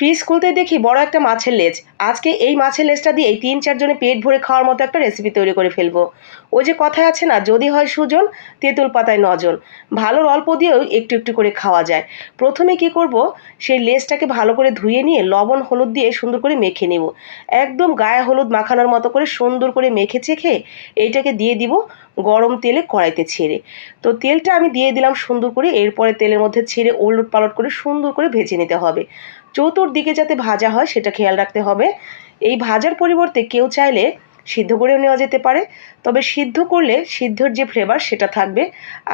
Fridge খুলতে দেখি বড় একটা মাছের লেজ। আজকে এই মাছের লেজটা দিয়ে তিন চারজনে পেট ভরে খাওয়ার মতো একটা রেসিপি তৈরি করে ফেলব। ওই যে কথায় আছে না, যদি হয় সুজন, তেঁতুল পাতায় নজন। ভালোর অল্প দিয়েও একটু একটু করে খাওয়া যায়। প্রথমে কি করব, সেই লেজটাকে ভালো করে ধুয়ে নিয়ে লবণ, হলুদ দিয়ে সুন্দর করে মেখে নেব। একদম গায়ে হলুদ মাখানোর মতো করে সুন্দর করে মেখে চেখে এইটাকে দিয়ে দিব গরম তেলে কড়াইতে ছেড়ে। তো তেলটা আমি দিয়ে দিলাম সুন্দর করে, এরপরে তেলের মধ্যে ছেড়ে ওলট পালট করে সুন্দর করে ভেজে নিতে হবে। চতুর্দিকে যাতে ভাজা হয়, সেটা খেয়াল রাখতে হবে। এই ভাজার পরিবর্তে কেউ চাইলে সিদ্ধ করেও নেওয়া যেতে পারে, তবে সিদ্ধ করলে সিদ্ধর যে ফ্লেভার সেটা থাকবে,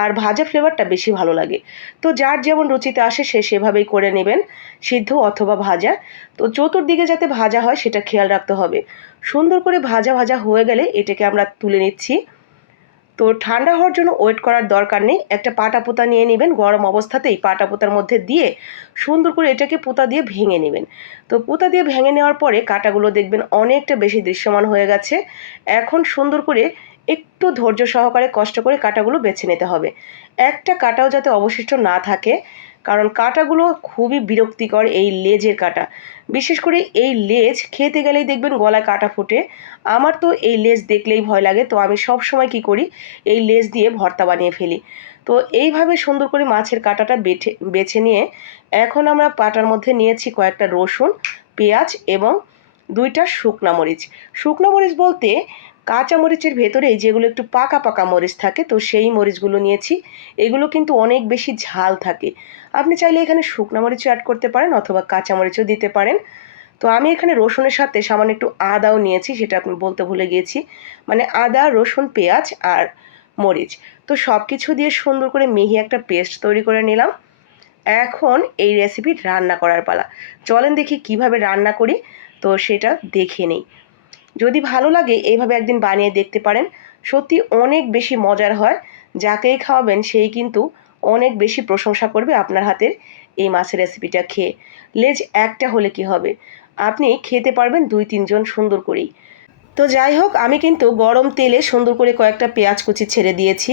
আর ভাজা ফ্লেভারটা বেশি ভালো লাগে। তো যার যেমন রুচিতে আসে, সে সেভাবেই করে নেবেন, সিদ্ধ অথবা ভাজা। তো চতুর্দিকে যাতে ভাজা হয়, সেটা খেয়াল রাখতে হবে। সুন্দর করে ভাজা ভাজা হয়ে গেলে এটাকে আমরা তুলে নিচ্ছি। তো ঠান্ডা হওয়ার জন্য ওয়েট করার দরকার নেই। একটা পাটা পোতা নিয়ে নেবেন, গরম অবস্থাতেই পাটা পোতার মধ্যে দিয়ে সুন্দর করে এটাকে পোতা দিয়ে ভেঙে নেবেন। তো পোতা দিয়ে ভেঙে নেওয়ার পরে কাটাগুলো দেখবেন অনেকটা বেশি দৃশ্যমান হয়ে গেছে। এখন সুন্দর করে একটু ধৈর্য সহকারে কষ্ট করে কাটাগুলো বেছে নিতে হবে। একটা কাটাও যাতে অবশিষ্ট না থাকে কারণ কাটাগুলো খুবই বিরক্তিকর এই লেজের কাটা। বিশেষ করে এই লেজ খেতে গেলেই দেখবেন গলায় কাটা ফোটে। আমার তো এই লেজ দেখলেই ভয় লাগে, তো আমি সব সময় কি করি? এই লেজ দিয়ে ভর্তা বানিয়ে ফেলি। তো এইভাবে সুন্দর করে মাছের কাটাটা বেছে বেছে নিয়ে এখন আমরা পাটার মধ্যে নিয়েছি কয়েকটা রসুন, পেঁয়াজ এবং দুইটা শুকনা মরিচ। শুকনো মরিচ বলতে কাঁচা মরিচের ভেতরে যেগুলো একটু পাকা পাকা মরিচ থাকে, তো সেই মরিচগুলো নিয়েছি। এগুলো কিন্তু অনেক বেশি ঝাল থাকে। আপনি চাইলে এখানে শুকনো মরিচও অ্যাড করতে পারেন অথবা কাঁচা মরিচও দিতে পারেন। তো আমি এখানে রসুনের সাথে সামান্য একটু আদাও নিয়েছি, সেটা আপনি বলতে ভুলে গিয়েছি। মানে আদা, রসুন, পেঁয়াজ আর মরিচ। তো সব কিছু দিয়ে সুন্দর করে মিহি একটা পেস্ট তৈরি করে নিলাম। এখন এই রেসিপি রান্না করার পালা। চলেন দেখি কীভাবে রান্না করি। তো সেটা দেখে নেই। যদি ভালো লাগে, এইভাবে একদিন বানিয়ে দেখতে পারেন। সত্যি অনেক বেশি মজার হয়। যাকেই খাওয়াবেন, সেই কিন্তু অনেক বেশি প্রশংসা করবে আপনার হাতের এই মাছের রেসিপিটা খেয়ে। লেজ একটা হলে কি হবে? আপনি খেতে পারবেন দুই তিনজন সুন্দর করেই। তো যাই হোক, আমি কিন্তু গরম তেলে সুন্দর করে কয়েকটা পেঁয়াজ কুচি ছেড়ে দিয়েছি।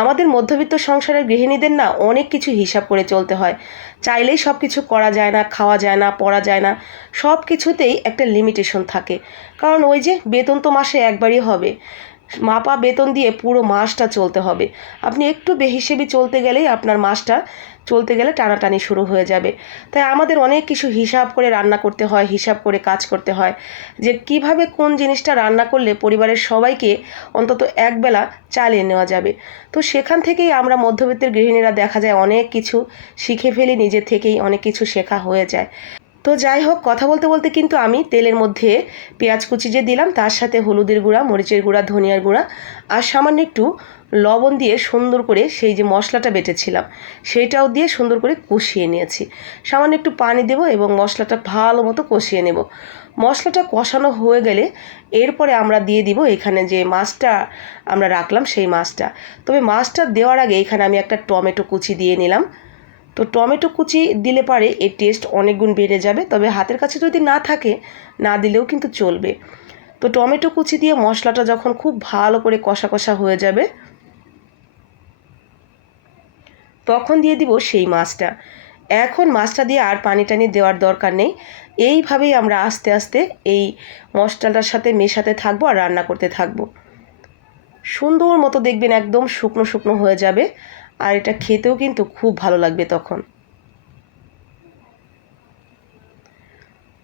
আমাদের মধ্যবিত্ত সংসারের গৃহিণীদের না অনেক কিছু হিসাব করে চলতে হয়। চাইলেই সব কিছু করা যায় না, খাওয়া যায় না, পড়া যায় না সব কিছুতেই একটা লিমিটেশন থাকে। কারণ ওই যে বেতন তো মাসে একবারই হবে। মাপা বেতন দিয়ে পুরো মাসটা চলতে হবে। আপনি একটু বেহিসেবি চলতে গেলেই আপনার মাসটা চলতে গেলে টানাটানি শুরু হয়ে যাবে। তাই আমাদের অনেক কিছু হিসাব করে রান্না করতে হয়, হিসাব করে কাজ করতে হয়। যে কীভাবে কোন জিনিসটা রান্না করলে পরিবারের সবাইকে অন্তত একবেলা চালিয়ে নেওয়া যাবে। তো সেখান থেকেই আমরা মধ্যবিত্তের গৃহিণীরা দেখা যায় অনেক কিছু শিখে ফেলি নিজের থেকেই অনেক কিছু শেখা হয়ে যায়। তো যাই হোক, কথা বলতে বলতে কিন্তু আমি তেলের মধ্যে পেঁয়াজ কুচি যে দিলাম, তার সাথে হলুদের গুঁড়া, মরিচের গুঁড়া, ধনিয়ার গুঁড়া আর সামান্য একটু লবণ দিয়ে সুন্দর করে সেই যে মশলাটা বেটেছিলাম, সেইটাও দিয়ে সুন্দর করে কষিয়ে নিয়েছি। সামান্য একটু পানি দেব এবং মশলাটা ভালো মতো কষিয়ে নেব। মশলাটা কষানো হয়ে গেলে এরপরে আমরা দিয়ে দিব এখানে যে মাছটা আমরা রাখলাম, সেই মাছটা। তবে মাছটা দেওয়ার আগে এখানে আমি একটা টমেটো কুচি দিয়ে নিলাম। তো টমেটো কুচি দিলে পারে এর টেস্ট অনেক গুণ বেড়ে যাবে, তবে হাতের কাছে যদি না থাকে, না দিলেও কিন্তু চলবে। তো টমেটো কুচি দিয়ে মশলাটা যখন খুব ভালো করে কষা কষা হয়ে যাবে, তখন দিয়ে দিব সেই মাছটা। এখন মাছটা দিয়ে আর পানি টানি দেওয়ার দরকার নেই। এইভাবেই আমরা আস্তে আস্তে এই মশলাটার সাথে মেশাতে থাকব আর রান্না করতে থাকব। সুন্দর মতো দেখবেন একদম শুকনো শুকনো হয়ে যাবে। আর এটা খেতেও কিন্তু খুব ভালো লাগবে তখন।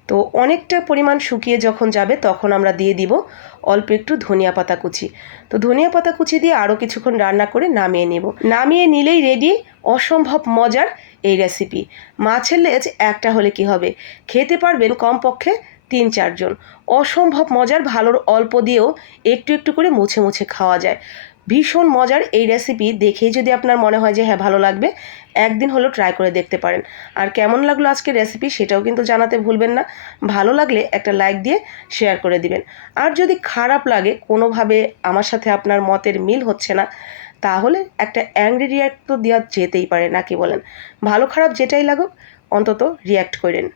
তো অনেকটা পরিমাণ শুকিয়ে যখন যাবে তখন আমরা দিয়ে দিব অল্প একটু ধনিয়া পাতা কুচি। তো ধনিয়া পাতা কুচি দিয়ে আরও কিছুক্ষণ রান্না করে নামিয়ে নেব। নামিয়ে নিলেই রেডি অসম্ভব মজার এই রেসিপি মাছের লেজ একটা হলে কি হবে? খেতে পারবেন কমপক্ষে তিন চারজন। অসম্ভব মজার ভালোর অল্প দিয়েও একটু একটু করে মুছে মুছে খাওয়া যায়। ভীষণ মজার এই রেসিপি দেখেই যদি আপনার মনে হয় যে হ্যাঁ ভালো লাগবে, একদিন হলো ট্রাই করে দেখতে পারেন। আর কেমন লাগল আজকের রেসিপি সেটাও কিন্তু জানাতে ভুলবেন না। ভালো লাগলে একটা লাইক দিয়ে শেয়ার করে দিবেন। আর যদি খারাপ লাগে, কোনোভাবে আমার সাথে আপনার মতের মিল হচ্ছে না, তাহলে একটা অ্যাংরি রিয়াক্ট তো দেওয়া যেতেই পারে নাকি বলেন? ভালো খারাপ যেটাই লাগুক, অন্তত রিয়াক্ট করেন।